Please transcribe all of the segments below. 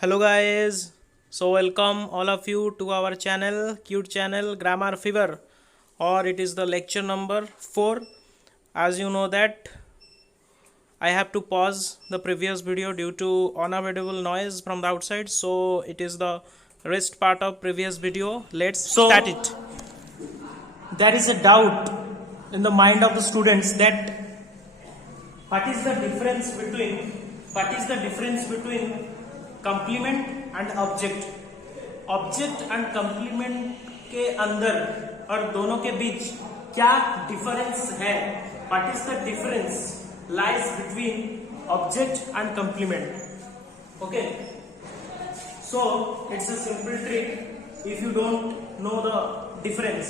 Hello guys, so welcome all of you to our channel, cute channel Grammar Fever, or it is the lecture number 4. As you know that I have to pause the previous video due to unavoidable noise from the outside, so it is the rest part of previous video. Let's start it. There is a doubt in the mind of the students that what is the difference between complement and object and complement के अंदर और दोनों के बीच क्या difference है? What is the difference lies between object and complement? Okay, so it's a simple trick. If you don't know the difference,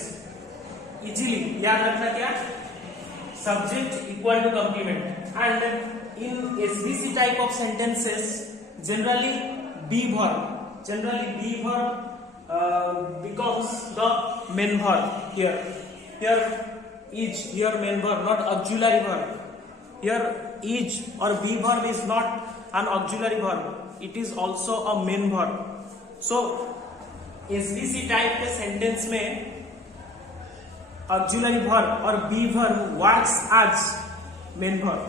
easily याद रखना क्या, subject equal to complement. And in SVC type of sentences generally be verb becomes the main verb here. Here main verb, not auxiliary verb. Here is or be verb is not an auxiliary verb, it is also a main verb. So SVC type के sentence में auxiliary verb और be verb works as main verb.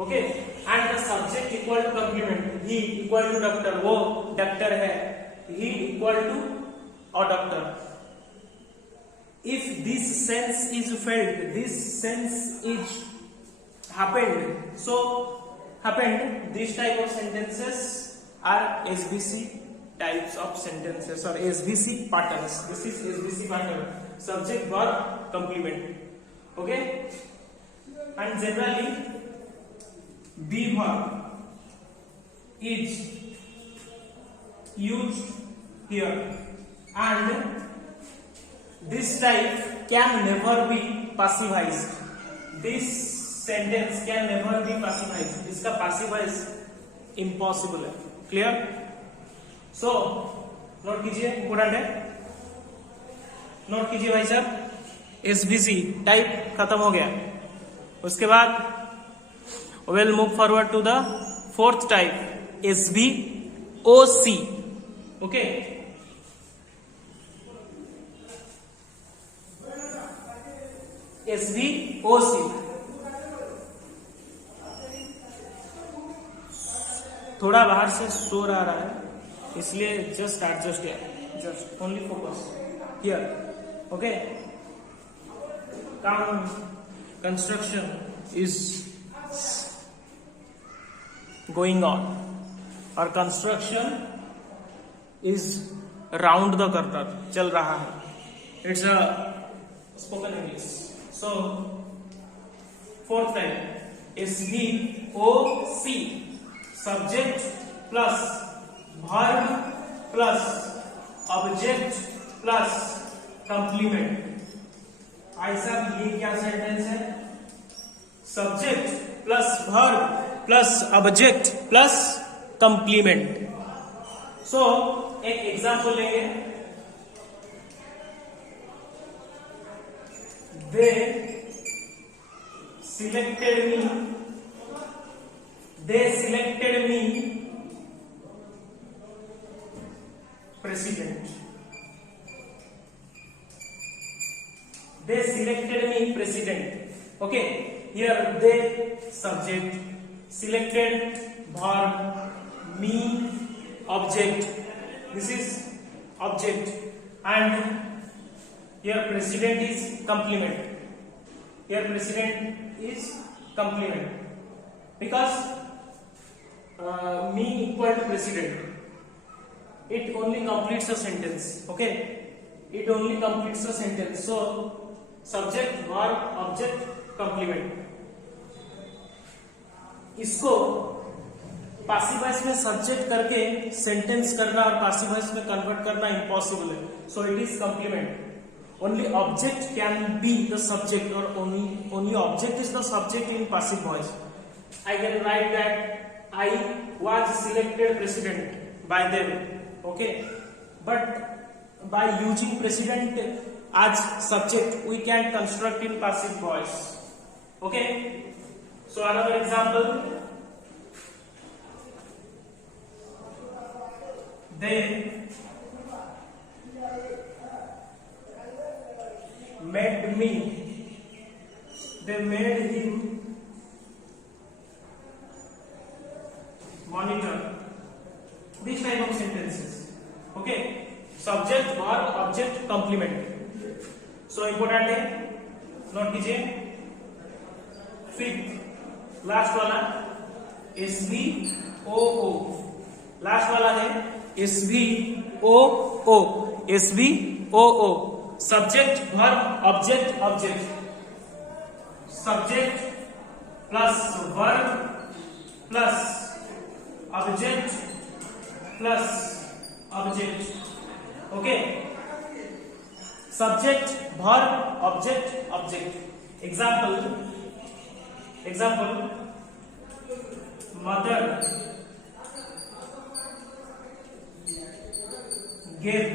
Okay, and the subject equal to complement. He equal to doctor, वो doctor है. He equal to और doctor. If this sense is failed, this sense is happened, so happened, this type of sentences are SBC types of sentences और SBC patterns. This is SBC pattern, subject verb complement. Okay, and generally be verb is used here, and this type can never be passivized. This sentence can never be passivized. इसका passivize impossible है. Clear? So note कीजिए, important है, note कीजिए भाई साहब. SBC type खत्म हो गया. उसके बाद we'll move forward to the fourth type, SVOC. okay, SVOC. थोड़ा बाहर से शोर आ रहा है, इसलिए just adjust here, just only focus here. Okay, काम कंस्ट्रक्शन इज going on और construction is round the quarter, चल रहा है. It's a spoken English. So fourth type SVOC, subject plus verb plus object plus complement. भाई साहब ये क्या sentence है? Subject plus verb plus object plus complement. So एक एग्जाम्पल लेंगे. They selected me president. They selected me president. Okay, here they subject, selected verb, me object. This is object, and here president is complement. Here president is complement because me equal to president. It only completes a sentence. Okay, it only completes a sentence. So subject verb object complement. इसको passive में subject करके sentence करना और passive में convert करना impossible है. So it is complement. Only object can be the subject और only object is the subject in passive voice. I can write that I was selected president by them. Okay, but by using president as subject we can construct in passive voice. Okay, so another example, they made me, they made him monitor. This type of sentences. Okay, subject, verb, object, complement. So important है, note कीजिए. Fifth last वाला SVOO, last वाला है SVOO. SVOO, subject, verb, object, object. Subject plus verb plus object plus object. Okay, subject, verb, object, object. Example, mother gave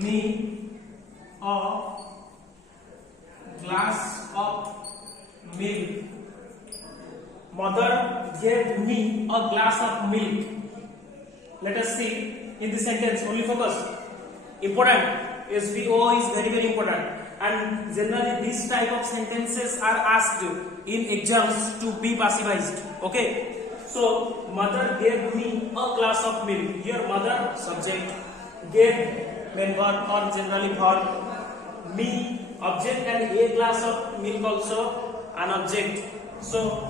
me a glass of milk. Mother gave me a glass of milk. Let us see in this sentence. Only focus. Important. SVO is very, very important. And generally these type of sentences are asked in exams to be passivized. Okay. So mother gave me a glass of milk. Here mother subject, gave main verb or generally verb, me object, and a glass of milk also an object. So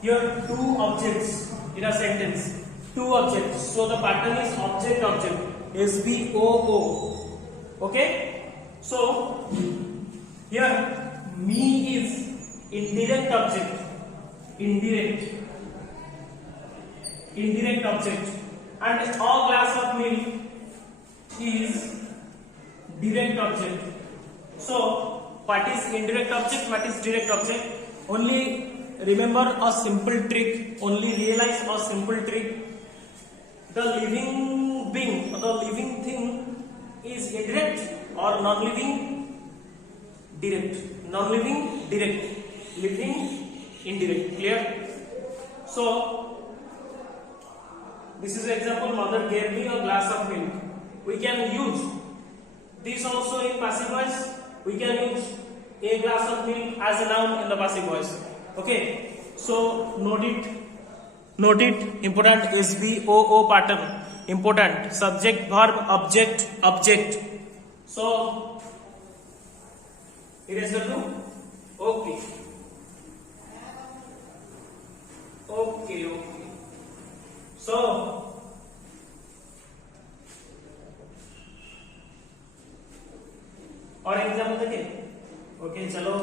here two objects in a sentence. Two objects. So the pattern is object object. SVOO. Okay. So here me is indirect object. Indirect object. And a glass of milk is direct object. So what is indirect object? What is direct object? Only remember a simple trick. Only realize a simple trick. The living being or the living thing is indirect or non-living direct. Non-living direct. Living indirect. Clear? So this is an example. Mother gave me a glass of milk. We can use this also in passive voice. We can use a glass of milk as a noun in the passive voice. Okay. So note it. Important. SVOO pattern. Important. Subject, verb, object, object. So erase कर दूं? Okay. So और example देखें. Okay चलो.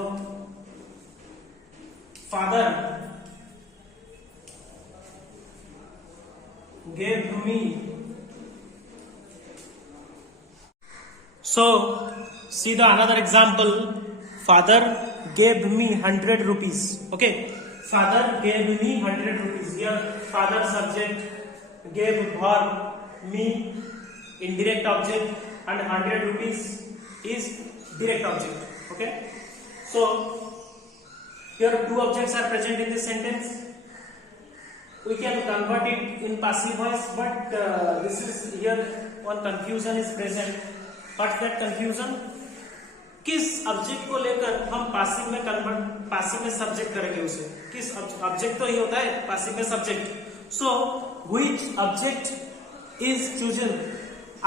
Father gave me. So see the another example. Father gave me 100 rupees. Okay, father gave me 100 rupees. Here father subject, gave verb, me indirect object, and 100 rupees is direct object. Okay, so here two objects are present in this sentence. We can convert it in passive voice, but this is here one confusion is present. What's that confusion? किस object को लेकर हम passive में convert, passive में subject करेंगे उसे. किस object तो ये होता है पासिव में subject. So which object is chosen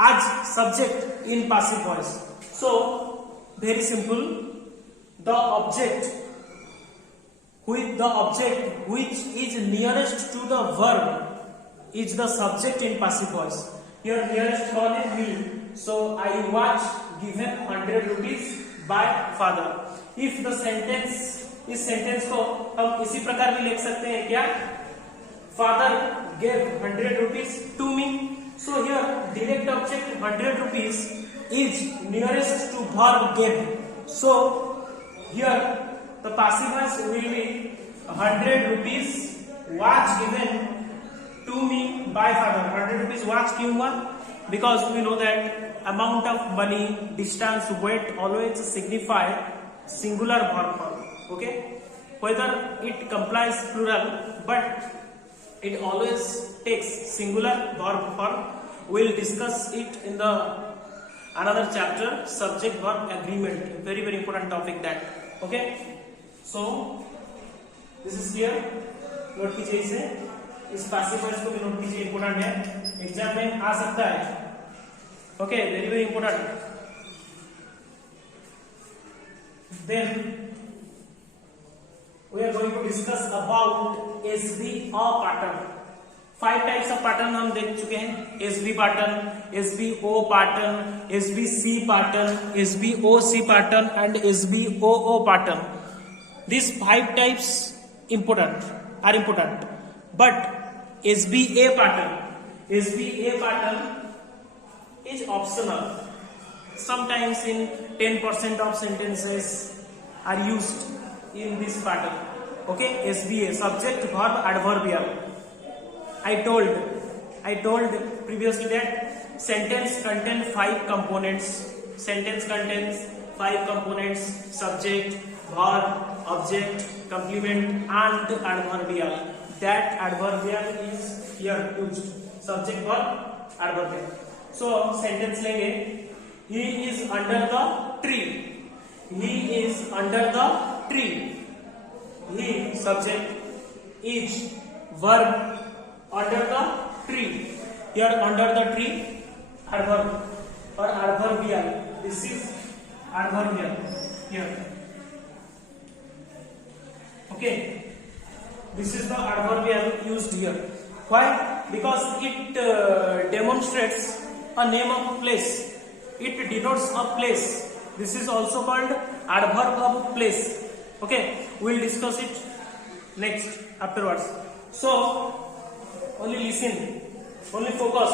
as subject in passive voice? So very simple. The object which is nearest to the verb is the subject in passive voice. Here nearest कौन है? Me. So I was given 100 rupees by father. If the sentence, इस sentence को हम इसी प्रकार भी लिख सकते हैं क्या? Father gave 100 rupees to me. So here direct object 100 rupees is nearest to verb gave. So here the passive voice will be 100 rupees was given to me by father. 100 rupees was क्यों हुआ? Because we know that amount of money, distance, weight always signify singular verb form. Okay, whether it complies plural, but it always takes singular verb form. we'll discuss it in the another chapter, subject verb agreement. Very important topic that. Okay, so this is clear. Note कीजिए इसे, इस passive voice को भी note कीजिए, important है, exam में आ सकता है. Okay, very important. Then we are going to discuss about SVO pattern. 5 types of pattern हम देख चुके हैं. SB pattern, SVO pattern, SVC pattern, SVOC pattern and SVOO pattern. These 5 types are important. But SVA pattern is optional. Sometimes in 10% of sentences are used in this pattern. Okay, SVA, subject verb adverbial. I told previously that sentence contains 5 components. Sentence contains 5 components: subject, verb, object, complement and adverbial. That adverbial is here used. Subject, verb, adverbial. So sentence लेंगे. He is under the tree. He is under the tree. He, subject, is, verb, under the tree. Here under the tree, adverb or adverbial. This is adverbial here. Okay, this is the adverbial used here. Why? Because it demonstrates a name of a place. It denotes a place. This is also called adverb of place. Okay, we'll discuss it next afterwards. So only listen, only focus,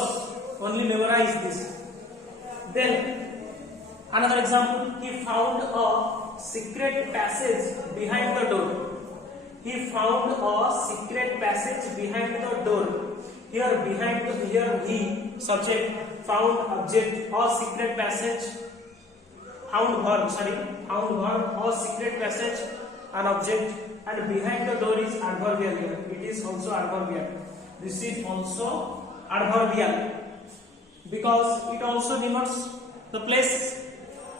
only memorize this. Then another example: he found a secret passage behind the door. He found a secret passage behind the door. Here behind, here he, subject, found, object, a secret passage, found verb, a secret passage, an object, and behind the door is adverbial here. It is also adverbial. This is also adverbial because it also denotes the place,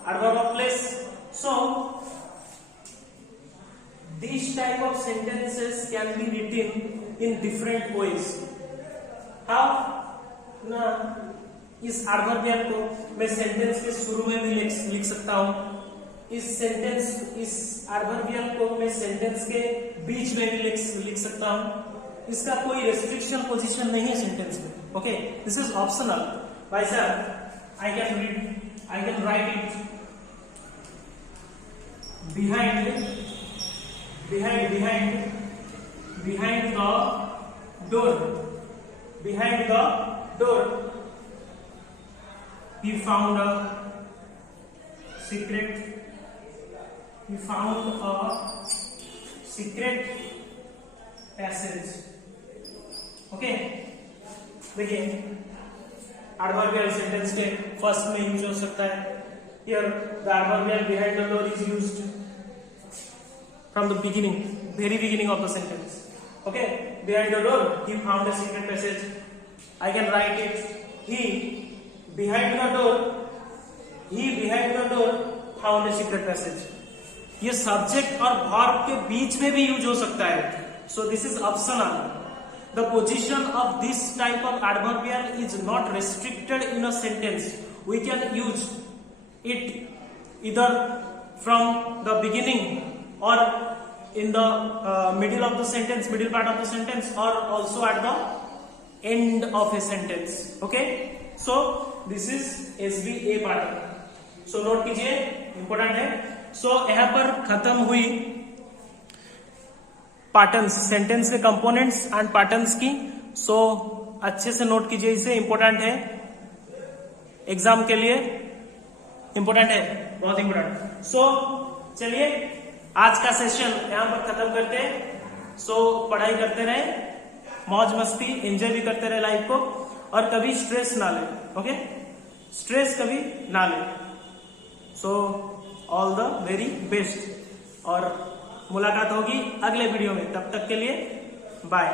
adverb of place. So these type of sentences can be written in different ways. How? ना, इस adverbial को मैं sentence के शुरू में भी लिख सकता हूँ. इस adverbial को मैं sentence के बीच में भी लिख सकता हूँ. इसका कोई restriction position नहीं है sentence में. Okay, this is optional. By sir, I can write it behind the door. Behind the door, he found a secret passage. Okay, देखिए adverbial sentence के first में यूज हो सकता है. Here the adverbial behind the door is used from the very beginning of the sentence. Okay, behind the door he found a secret passage. I can write it: he behind the door found a secret passage. ये subject और verb के बीच में भी use हो सकता है. So this is optional. The position of this type of adverbial is not restricted in a sentence. We can use it either from the beginning or in the middle of the sentence, middle part of the sentence, or also at the end of a sentence. Okay, so this is SVA pattern. So note कीजिए, important है. So यहाँ पर खत्म हुई patterns, sentence के components and patterns की. So अच्छे से नोट कीजिए इसे, important है, एग्जाम के लिए important है, बहुत important. So चलिए आज का सेशन यहाँ पर खत्म करते हैं. सो पढ़ाई करते रहे, मौज मस्ती एंजॉय भी करते रहे लाइफ को, और कभी स्ट्रेस ना ले. ओके, स्ट्रेस कभी ना ले. So all the very best, और मुलाकात होगी अगले वीडियो में. तब तक के लिए बाय.